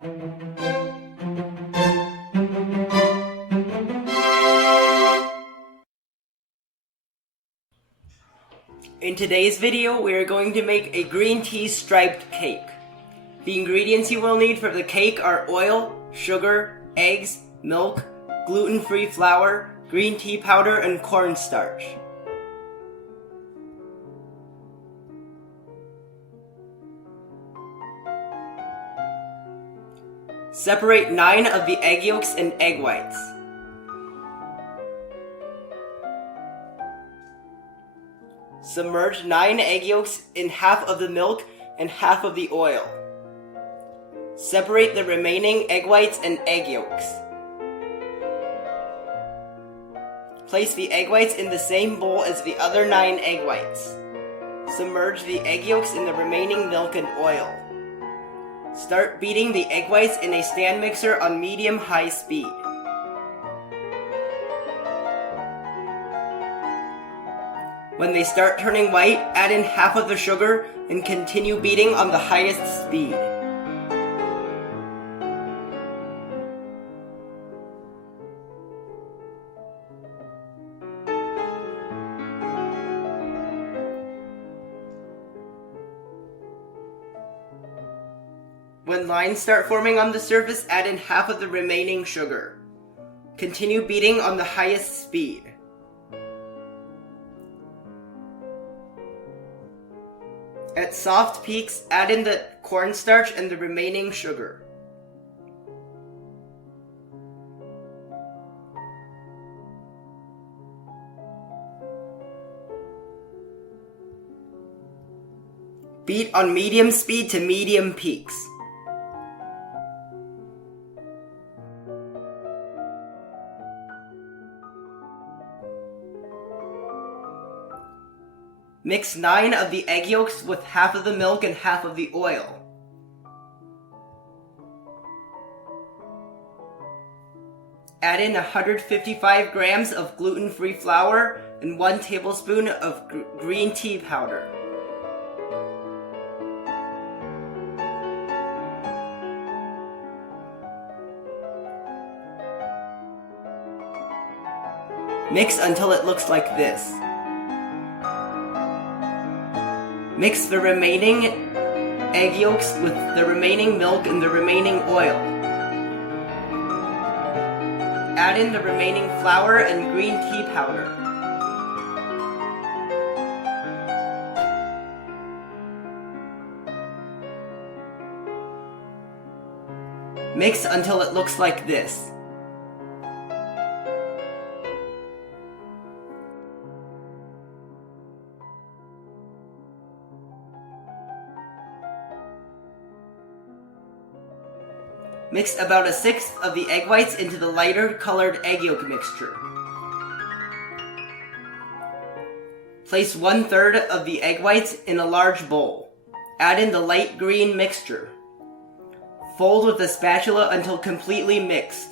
In today's video, we are going to make a green tea striped cake. The ingredients you will need for the cake are oil, sugar, eggs, milk, gluten-free flour, green tea powder, and cornstarch. Separate 9 of the egg yolks and egg whites. Submerge 9 egg yolks in half of the milk and half of the oil. Separate the remaining egg whites and egg yolks. Place the egg whites in the same bowl as the other 9 egg whites. Submerge the egg yolks in the remaining milk and oil. Start beating the egg whites in a stand mixer on medium-high speed. When they start turning white, add in half of the sugar and continue beating on the highest speed. When lines start forming on the surface, add in half of the remaining sugar. Continue beating on the highest speed. At soft peaks, add in the cornstarch and the remaining sugar. Beat on medium speed to medium peaks. Mix 9 of the egg yolks with half of the milk and half of the oil. Add in 155 grams of gluten-free flour and 1 tablespoon of green tea powder. Mix until it looks like this. Mix the remaining egg yolks with the remaining milk and the remaining oil. Add in the remaining flour and green tea powder. Mix until it looks like this. Mix about 1/6 of the egg whites into the lighter colored egg yolk mixture. Place 1/3 of the egg whites in a large bowl. Add in the light green mixture. Fold with a spatula until completely mixed.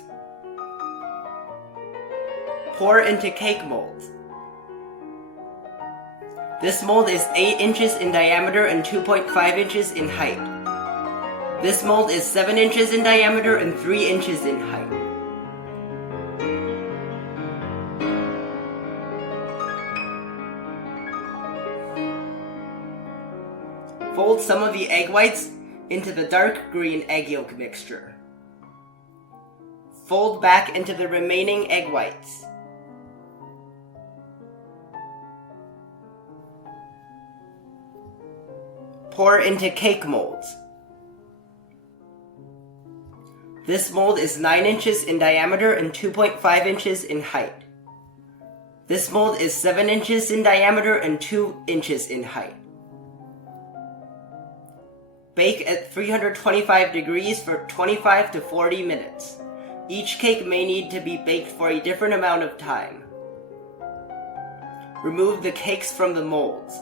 Pour into cake molds. This mold is 8 inches in diameter and 2.5 inches in height. This mold is 7 inches in diameter and 3 inches in height. Fold some of the egg whites into the dark green egg yolk mixture. Fold back into the remaining egg whites. Pour into cake molds. This mold is 9 inches in diameter and 2.5 inches in height. This mold is 7 inches in diameter and 2 inches in height. Bake at 325 degrees for 25 to 40 minutes. Each cake may need to be baked for a different amount of time. Remove the cakes from the molds.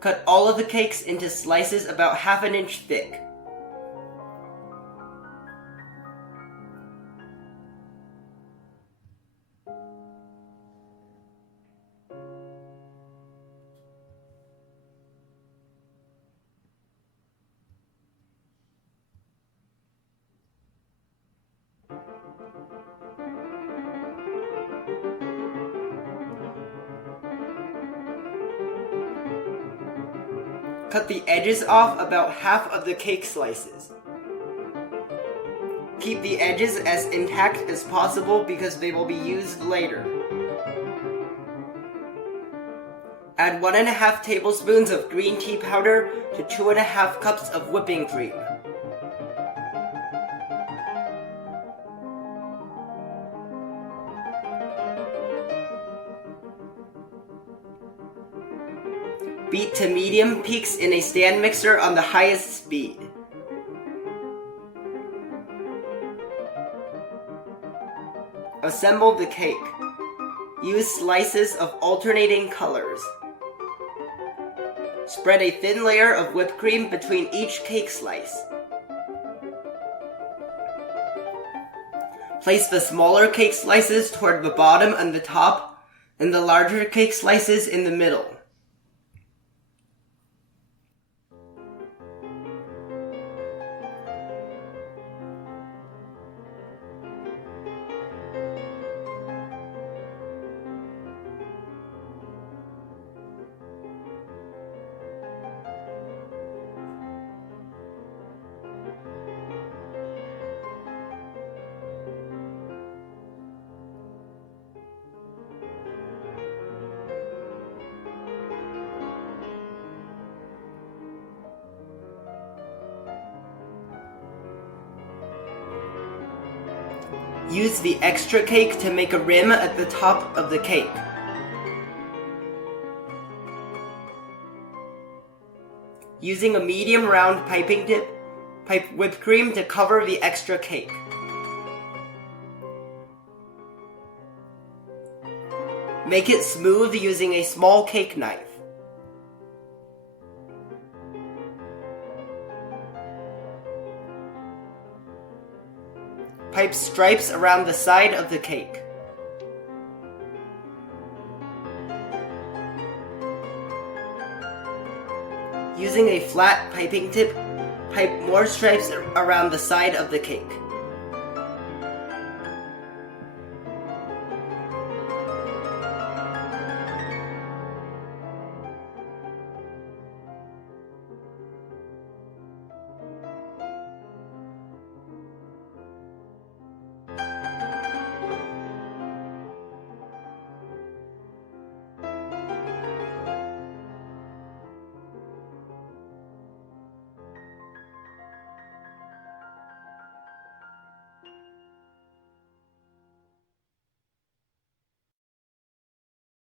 Cut all of the cakes into slices about 1/2 inch thick. Cut the edges off about half of the cake slices. Keep the edges as intact as possible because they will be used later. Add 1.5 tablespoons of green tea powder to 2.5 cups of whipping cream. Beat to medium peaks in a stand mixer on the highest speed. Assemble the cake. Use slices of alternating colors. Spread a thin layer of whipped cream between each cake slice. Place the smaller cake slices toward the bottom and the top, and the larger cake slices in the middle. Use the extra cake to make a rim at the top of the cake. Using a medium round piping tip, pipe whipped cream to cover the extra cake. Make it smooth using a small cake knife. Pipe stripes around the side of the cake. Using a flat piping tip, pipe more stripes around the side of the cake.